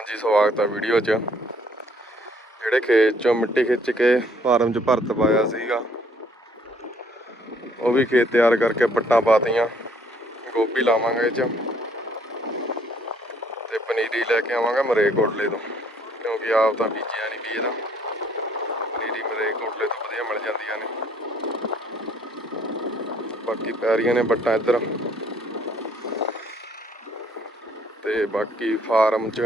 ਹਾਂਜੀ, ਸਵਾਗਤ ਹੈ ਵੀਡੀਓ 'ਚ। ਜਿਹੜੇ ਖੇਤ 'ਚੋਂ ਮਿੱਟੀ ਖਿੱਚ ਕੇ ਫਾਰਮ 'ਚ ਭਰਤ ਪਾਇਆ ਸੀਗਾ, ਉਹ ਵੀ ਖੇਤ ਤਿਆਰ ਕਰਕੇ ਪੱਟਾਂ ਪਾਤੀਆਂ। ਗੋਭੀ ਲਾਵਾਂਗੇ ਇਹ 'ਚ ਤੇ ਪਨੀਰੀ ਲੈ ਕੇ ਆਵਾਂਗੇ ਮਰੇਕੋਟਲੇ ਤੋਂ। ਕਿਉਂਕਿ ਆਪ ਤਾਂ ਬੀਜਿਆ ਨਹੀਂ ਵੀ ਇਹਦਾ ਪਨੀਰੀ ਮਰੇਕੋਟਲੇ ਤੋਂ ਵਧੀਆ ਮਿਲ ਜਾਂਦੀਆਂ ਨੇ। ਬਾਕੀ ਪੈਰੀਆਂ ਨੇ ਪੱਟਾਂ ਇੱਧਰ। ਤੇ ਬਾਕੀ ਫਾਰਮ 'ਚ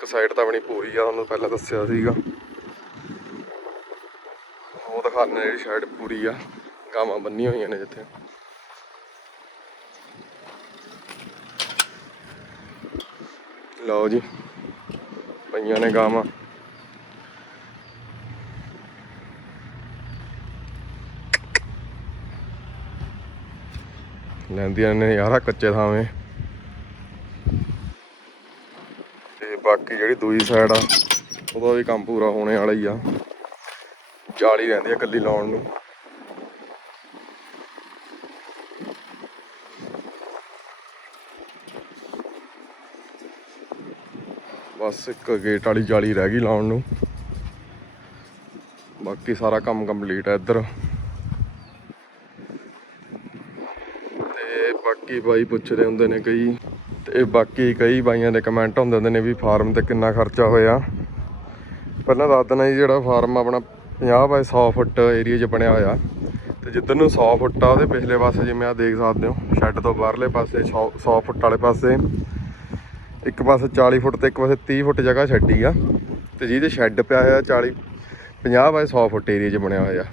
ਇੱਕ ਸਾਈਡ ਤਾਂ ਆਪਣੀ ਪੂਰੀ ਆ ਤੁਹਾਨੂੰ ਪਹਿਲਾਂ ਦੱਸਿਆ ਸੀਗਾ। ਉਹ ਦਿਖਾਉਂਦੇ ਜਿਹੜੀ ਸਾਈਡ ਪੂਰੀ ਆ, ਗਾਵਾਂ ਬੰਨੀਆਂ ਹੋਈਆਂ ਨੇ ਜਿੱਥੇ। ਲਓ ਜੀ, ਪਈਆਂ ਨੇ ਗਾਵਾਂ। ਲੈਂਦੀਆਂ ਨੇ ਯਾਰਾ ਕੱਚੇ ਥਾਵੇਂ ਤੇ ਬਾਕੀ ਜਿਹੜੀ ਦੂਜੀ ਸਾਈਡ ਆ। ਉਹਦਾ ਵੀ ਕੰਮ ਪੂਰਾ ਹੋਣੇ ਵਾਲਾ ਹੀ ਆ। ਜਾਲੀ ਰਹਿੰਦੀ ਆ ਕੱਲੀ ਲਾਉਣ ਨੂੰ। ਬਸ ਇੱਕ ਗੇਟ ਵਾਲੀ ਜਾਲੀ ਰਹਿ ਗਈ ਲਾਉਣ ਨੂੰ। ਬਾਕੀ ਸਾਰਾ ਕੰਮ ਕੰਪਲੀਟ ਹੈ ਇੱਧਰ। ਤੇ ਬਾਕੀ ਬਾਈ ਪੁੱਛਦੇ ਹੁੰਦੇ ਨੇ ਕਈ ਤੇ ਬਾਕੀ ਕਈ ਬਾਈਆਂ ਦੇ ਕਮੈਂਟ ਹੁੰਦੇ ਹੁੰਦੇ ਨੇ ਵੀ ਫਾਰਮ ਤੇ ਕਿੰਨਾ ਖਰਚਾ ਹੋਇਆ। ਪਹਿਲਾਂ ਦੱਸ ਦੇਣਾ ਜੀ ਜਿਹੜਾ ਫਾਰਮ ਆਪਣਾ 50 ਬਾਈ 100 ਫੁੱਟ ਏਰੀਆ 'ਚ ਬਣਿਆ ਹੋਇਆ। ਤੇ ਜਿੱਧਰ ਨੂੰ 100 ਫੁੱਟ ਆ ਉਹਦੇ ਪਿਛਲੇ ਪਾਸੇ ਜਿਵੇਂ ਆ ਦੇਖ ਸਕਦੇ ਹੋ ਸ਼ੈੱਡ ਤੋਂ ਬਾਹਰਲੇ ਪਾਸੇ 100 100 ਫੁੱਟ ਵਾਲੇ ਪਾਸੇ। ਇੱਕ ਪਾਸੇ 40 ਫੁੱਟ ਤੇ ਇੱਕ ਪਾਸੇ 30 ਫੁੱਟ ਜਗ੍ਹਾ ਛੱਡੀ ਆ। ਤੇ ਜਿਹਦੇ ਸ਼ੈੱਡ ਪਿਆ ਹੋਇਆ 40 50 ਬਾਈ 100 ਫੁੱਟ ਏਰੀਆ 'ਚ ਬਣਿਆ ਹੋਇਆ।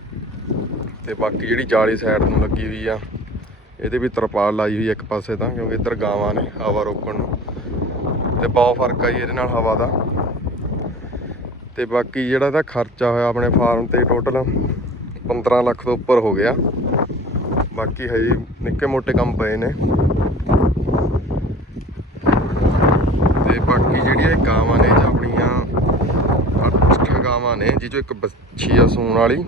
ਤੇ ਬਾਕੀ ਜਿਹੜੀ ਜਾਲੀ ਸਾਈਡ ਨੂੰ ਲੱਗੀ ਹੋਈ ਆ ਇਹਦੇ ਵੀ ਤਰਪਾਲ ਲਾਈ ਹੋਈ ਇੱਕ ਪਾਸੇ ਤਾਂ, ਕਿਉਂਕਿ ਇੱਧਰ ਗਾਵਾਂ ਨੇ ਹਵਾ ਰੋਕਣ ਨੂੰ। ਤੇ ਬਹੁਤ ਫ਼ਰਕ ਆ ਜੀ ਇਹਦੇ ਨਾਲ ਹਵਾ ਦਾ। ਤੇ ਬਾਕੀ ਜਿਹੜਾ ਇਹਦਾ ਖਰਚਾ ਹੋਇਆ ਆਪਣੇ ਫਾਰਮ ਤੇ ਟੋਟਲ 15 ਲੱਖ ਤੋਂ ਉੱਪਰ ਹੋ ਗਿਆ। ਬਾਕੀ ਹਜੇ ਨਿੱਕੇ ਮੋਟੇ ਕੰਮ ਪਏ ਨੇ। ਤੇ ਬਾਕੀ ਜਿਹੜੀਆਂ ਇਹ ਗਾਵਾਂ ਨੇ ਇਹ ਆਪਣੀਆਂ ਅੱਠ ਗਾਵਾਂ ਨੇ ਜਿਹ ਇੱਕ ਬੱਚੀ ਆ ਸੂਣ ਵਾਲੀ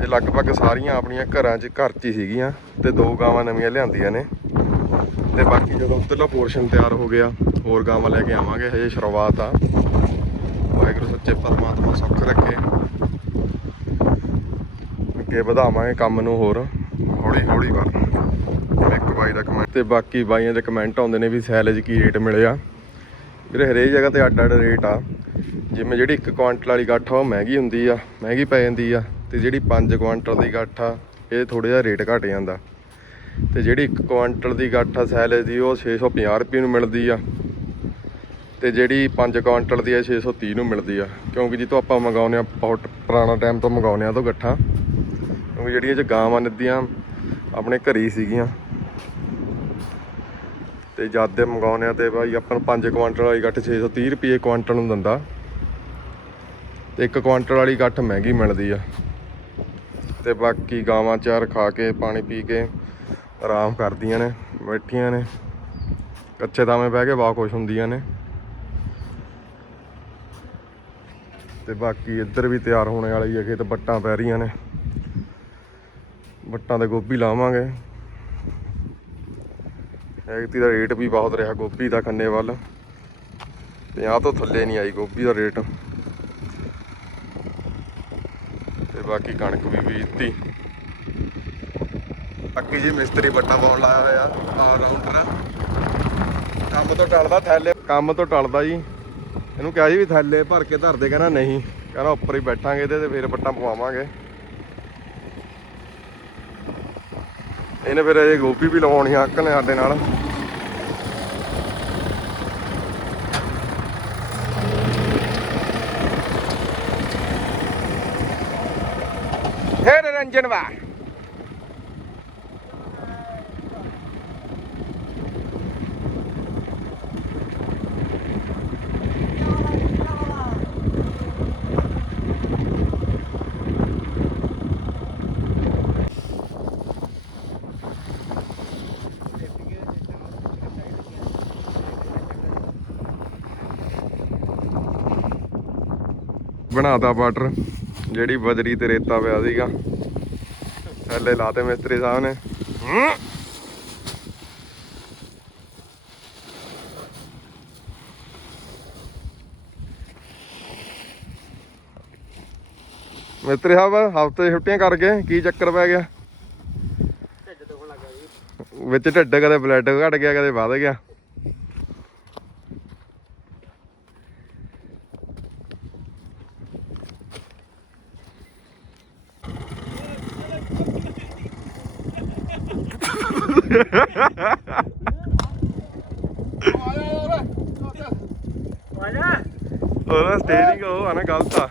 ਇਹ ਲਗਭਗ ਸਾਰੀਆਂ ਆਪਣੀਆਂ ਘਰਾਂ 'ਚ ਘਰ 'ਚ ਹੀ ਸੀਗੀਆਂ ਤੇ ਦੋ ਗਾਵਾਂ ਨਵੀਆਂ ਲਿਆਂਦੀਆਂ ਨੇ। ਤੇ ਬਾਕੀ ਜਦੋਂ ਉੱਧਰਲਾ ਪੋਰਸ਼ਨ ਤਿਆਰ ਹੋ ਗਿਆ, ਹੋਰ ਗਾਵਾਂ ਲੈ ਕੇ ਆਵਾਂਗੇ, ਹਜੇ ਸ਼ੁਰੂਆਤ ਆ। ਵਾਹਿਗੁਰੂ ਸੱਚੇ ਪਰਮਾਤਮਾ ਸੁੱਖ ਰੱਖੇ। ਅੱਗੇ ਵਧਾਵਾਂਗੇ ਕੰਮ ਨੂੰ ਹੋਰ ਹੌਲੀ ਹੌਲੀ ਕਰ ਇੱਕ ਬਾਈ ਦਾ ਕਮੈਂਟ ਤੇ ਬਾਕੀ ਬਾਈਆਂ ਦੇ ਕਮੈਂਟ ਆਉਂਦੇ ਨੇ ਵੀ ਸੈਲਜ ਕੀ ਰੇਟ ਮਿਲਿਆ। ਵੀਰੇ ਹਰੇਕ ਜਗ੍ਹਾ ਤੇ ਅੱਡ ਅੱਡ ਰੇਟ ਆ। ਜਿਵੇਂ ਜਿਹੜੀ 1 ਕੁਆਂਟਲ ਵਾਲੀ ਗੱਠ ਆ, ਉਹ ਮਹਿੰਗੀ ਹੁੰਦੀ ਆ, ਮਹਿੰਗੀ ਪੈ ਜਾਂਦੀ ਆ। ਤੇ ਜਿਹੜੀ 5 ਕੁਆਂਟਲ ਦੀ ਗੱਠ ਆ, ਇਹ ਥੋੜਾ ਜਿਹਾ ਰੇਟ ਘਟ ਜਾਂਦਾ। ਤੇ ਜਿਹੜੀ 1 ਕੁਆਂਟਲ ਦੀ ਗੱਠ ਆ ਸੈਲਜ ਦੀ ਉਹ 650 ਰੁਪਏ ਨੂੰ ਮਿਲਦੀ ਆ। ਤੇ ਜਿਹੜੀ 5 ਕੁਆਂਟਲ ਦੀ ਆ 630 ਨੂੰ ਮਿਲਦੀ ਆ। ਕਿਉਂਕਿ ਜਿੱਥੋਂ ਆਪਾਂ ਮੰਗਾਉਂਦੇ ਆ ਬਹੁਤ ਪੁਰਾਣਾ ਟਾਈਮ ਤੋਂ ਮੰਗਾਉਂਦੇ ਆ ਤੋਂ ਗੱਠਾਂ। ਕਿਉਂਕਿ ਜਿਹੜੀਆਂ ਚ ਗਾਵਾਂ ਨਦੀਆਂ ਆਪਣੇ ਘਰੀ ਸੀਗੀਆਂ। ਤੇ ਜਦ ਦੇ ਮੰਗਾਉਂਦੇ ਆ ਤੇ ਭਾਈ ਆਪਾਂ ਨੂੰ 5 ਕੁਆਂਟਲ ਵਾਲੀ ਗੱਠ 630 ਰੁਪਏ ਕੁਆਂਟਲ ਨੂੰ ਦਿੰਦਾ। ਤੇ 1 ਕੁਆਂਟਲ ਵਾਲੀ ਗੱਠ ਮਹਿੰਗੀ ਮਿਲਦੀ ਆ। ਤੇ ਬਾਕੀ ਗਾਵਾਂ ਚਾਰ ਖਾ ਕੇ, ਪਾਣੀ ਪੀ ਕੇ ਆਰਾਮ ਕਰਦੀਆਂ ਨੇ, ਬੈਠੀਆਂ ਨੇ। ਕੱਚੇ ਦਾਵੇਂ ਬਹਿ ਕੇ ਬਹੁਤ ਖੁਸ਼ ਹੁੰਦੀਆਂ ਨੇ। ਤੇ ਬਾਕੀ ਇੱਧਰ ਵੀ ਤਿਆਰ ਹੋਣੇ ਵਾਲੀ ਹੈ ਖੇਤ ਬੱਟਾਂ ਪੈ ਰਹੀਆਂ ਨੇ। ਬੱਟਾਂ ਤੇ ਗੋਭੀ ਲਾਵਾਂਗੇ। ਐਗਤੀ ਦਾ ਰੇਟ ਵੀ ਬਹੁਤ ਰਿਹਾ, ਗੋਭੀ ਦਾ ਖੰਨੇ ਵੱਲ। 50 ਤੋਂ ਥੱਲੇ ਨਹੀਂ ਆਈ ਗੋਭੀ ਦਾ ਰੇਟ ਤੇ ਬਾਕੀ ਕਣਕ ਵੀ ਬੀਜਤੀ। ਬਾਕੀ ਜੀ ਮਿਸਤਰੀ ਬੱਟਾ ਪਾਉਣ ਲਾਇਆ ਹੋਇਆ ਆਲ ਰਾਉਂਡਰ ਕੰਮ ਤੋਂ ਟਲਦਾ ਥੈਲੇ। ਕੰਮ ਤੋਂ ਟਲਦਾ ਜੀ। ਇਹਨੂੰ ਕਿਹਾ ਜੀ ਵੀ ਥੈਲੇ ਭਰ ਕੇ ਧਰ ਦੇ, ਕਹਿੰਦਾ ਨਹੀਂ। ਕਹਿੰਦਾ ਉੱਪਰ ਹੀ ਬੈਠਾਂਗੇ ਇਹਦੇ ਤੇ ਫਿਰ ਬੱਟਾਂ ਪਵਾਵਾਂਗੇ। ਇਹਨੇ ਫਿਰ ਇਹ ਗੋਭੀ ਵੀ ਲਵਾਉਣੀ ਆ ਅੰਕਲ ਨੇ ਸਾਡੇ ਨਾਲ। ਫੇਰ ਰੰਜਨ ਵਾ ਬਣਾਤਾ ਬਾਰਡਰ ਜਿਹੜੀ ਬਜਰੀ ਤੇ ਰੇਤਾ ਪਿਆ ਸੀਗਾ। ਥੱਲੇ ਲਾਤੇ ਮਿਸਤਰੀ ਸਾਹਿਬ ਨੇ। ਮਿਸਤਰੀ ਸਾਹਿਬ ਹਫ਼ਤੇ ਛੁੱਟੀਆਂ ਕਰ ਗਏ ਕੀ ਚੱਕਰ ਪੈ ਗਿਆ? ਵਿੱਚ ਢਿੱਡ ਕਦੇ ਬਲੱਡ ਘਟ ਗਿਆ ਕਦੇ ਵਧ ਗਿਆ। ਉਹਦਾ ਸਟੇਰਿੰਗ ਉਹ ਆ ਨਾ ਗਲਤ ਆ।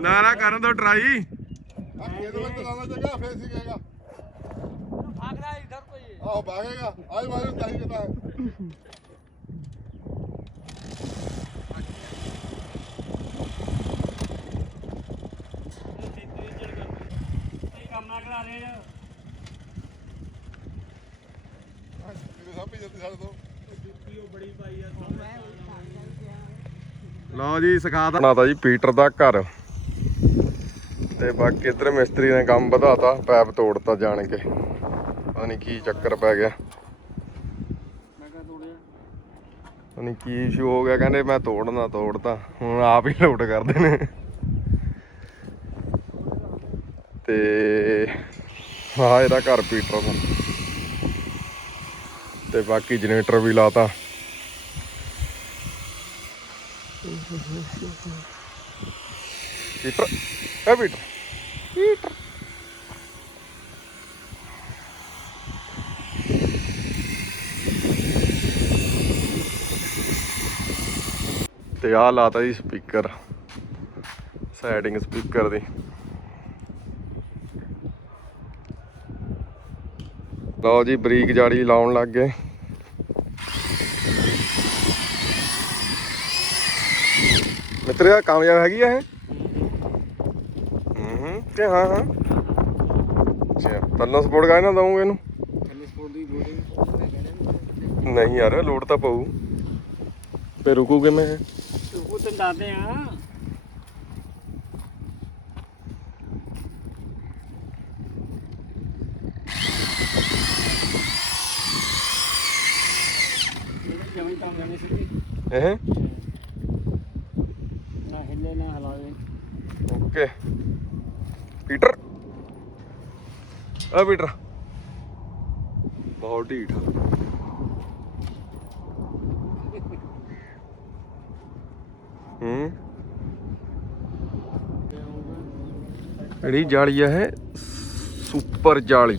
ਨਾ ਨਾ ਕਰਨ ਦੋ ਟਰਾਈ ਭਾਗਦਾ ਇਧਰ ਕੋਈ? ਆਹ ਭਾਗੇਗਾ। ਆਜ ਮਾਰੇ ਚਾਹੀਏ ਤਾਂ ਇਹ ਕੰਮ ਨਾ ਕਰਾ ਰਹੇ ਆ ਇਹ ਸਭ ਜਲਦੀ ਸਾਡੇ ਤੋਂ ਬੜੀ ਪਾਈ ਆ ਲਓ ਜੀ, ਸਿਖਾ ਤਾ। ਬਣਾਤਾ ਜੀ, ਪੀਟਰ ਦਾ ਘਰ। ਤੇ ਬਾਕੀ ਇੱਧਰ ਮਿਸਤਰੀ ਨੇ ਕੰਮ ਵਧਾਤਾ, ਪੈਪ ਤੋੜਤਾ ਜਾਣ ਕੇ। ਪਤਾ ਨਹੀਂ ਕੀ ਚੱਕਰ ਪੈ ਗਿਆ। ਪਤਾ ਨਹੀਂ ਕੀ ਇਸ਼ੂ ਹੋ ਗਿਆ, ਕਹਿੰਦੇ ਮੈਂ ਤੋੜਨਾ, ਤੋੜਤਾ। ਹੁਣ ਆਪ ਹੀ ਲੋਡ ਕਰਦੇ ਨੇ। ਤੇ ਹਾਂ ਇਹਦਾ ਘਰ ਪੀਟਰ ਦਾ ਤੇ ਬਾਕੀ ਜਨਰੇਟਰ ਵੀ ਲਾਤਾ। ਪੀਟਰ ਇਹ ਪੀਟਰ। ਪੀਟਰ। ਤੇ ਆਹ ਲਾਤਾ ਜੀ ਸਪੀਕਰ ਸੈਟਿੰਗ ਸਪੀਕਰ ਦੀ। ਲਓ ਜੀ, ਬਰੀਕ ਜਾੜੀ ਲਾਉਣ ਲੱਗ ਗਏ। ਮਿੱਤਰਿਆ ਕਾਮਯਾਬ ਹੈਗੀ ਆ ਇਹ? ਹੂੰ ਤੇ ਹਾਂ ਹਾਂ। ਅੱਛਾ ਤੰਨਾ ਸਪੋਰਟ ਕਾ ਨਾ ਦਊਂਗੇ ਇਹਨੂੰ। ਨਹੀਂ ਯਾਰ, ਲੋਡ ਤਾਂ ਪਊ। ਫੇ ਰੁਕੂਗੇ ਮੈਂ ਇਹ? ਤਾਂ ਦੱਸਦੇ ਆ। ਕੰਮ ਜਾਣੇ ਸੀ ਇਹ ਨਾ ਹਿੱਲੇ ਨਾ ਹਲਾਵੇ। ਓਕੇ। ਪੀਟਰ। ਆ ਪੀਟਰ। ਬਹੁਤ ਢੀਠ ਆ। ਹੂੰ। ਜਿਹੜੀ ਜਾਲੀ ਆ ਇਹ ਸੁਪਰ ਜਾਲੀ।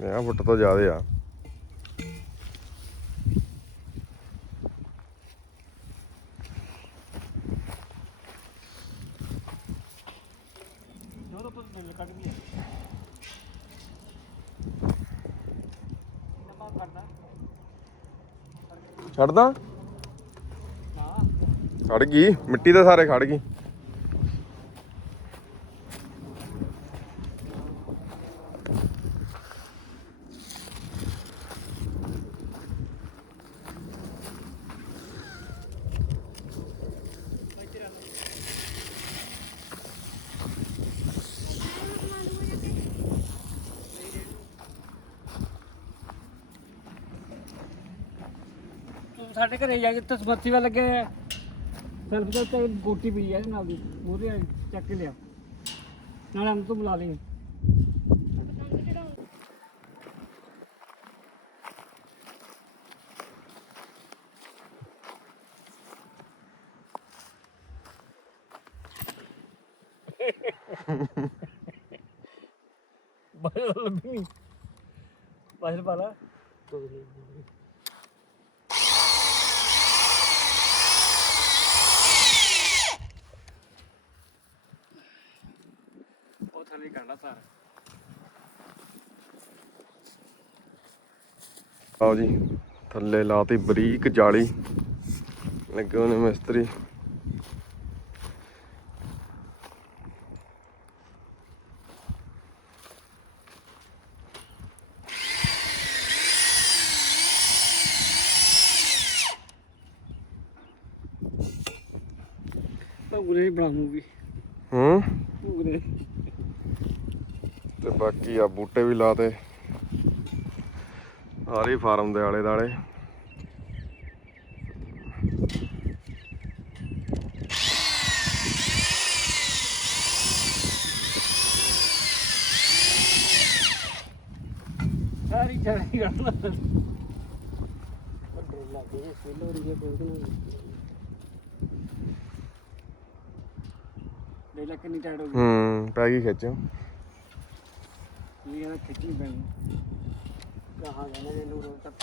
ਇਹ ਫੁੱਟ ਤੋਂ ਜ਼ਿਆਦੇ ਆ। ਤਾਂ ਛੱਡਦਾ? ਖੜ ਗਈ ਮਿੱਟੀ ਦੇ ਸਾਰੇ ਖੜ ਗਈ। ਸਾਡੇ ਘਰੇ ਜਾ ਕੇ ਤੇ ਸਮੱਥੀ ਵੱਲ ਲੱਗਿਆ ਸੈਲਫ ਤੇ ਤੇ ਗੋਟੀ ਪਈ ਹੈ ਨਾਲ ਦੀ। ਮੂਰੇ ਚੱਕ ਕੇ ਲਿਆ। ਨਾਲ ਹਮ ਤੋਂ ਬੁਲਾ ਲਈ। ਬਾਹਰ ਲੱਭੀ ਨਹੀਂ ਬਾਹਰ ਪਾਲਾ ਥੱਲੇ ਕਰਨਾ ਸਾਰਾ। ਆਓ ਜੀ ਥੱਲੇ ਲਾਤੀ ਬਰੀਕ ਜਾਲੀ। ਲੱਗੇ ਉਹਨੇ ਮਿਸਤਰੀ। ਹੀ ਬਣਾਉਂਗੀ। ਹੂੰ? ਭੂਰੇ ਤੇ ਬਾਕੀ ਆ ਬੂਟੇ ਵੀ ਲਾਤੇ ਸਾਰੇ ਫਾਰਮ ਦੇ ਆਲੇ ਦਾਲੇ ਸਾਰੀ ਚੜਾਈ ਕਰਨਾ ਲੱਗੇ ਸੇਲੋ ਰੀ ਕੋਈ ਦੇ ਲੈ ਕਿੰਨੀ ਟਾਈਟ ਹੋ ਗਈ। ਹੂੰ ਪੈ ਗਈ ਖਿੱਚ। ਇਹ ਕਹਿੰਦਾ ਖਿੱਚੀ ਪੈਣੀ। ਕਹਾ ਜਾਣਾ ਇਹ ਨੂੰ ਤੱਕ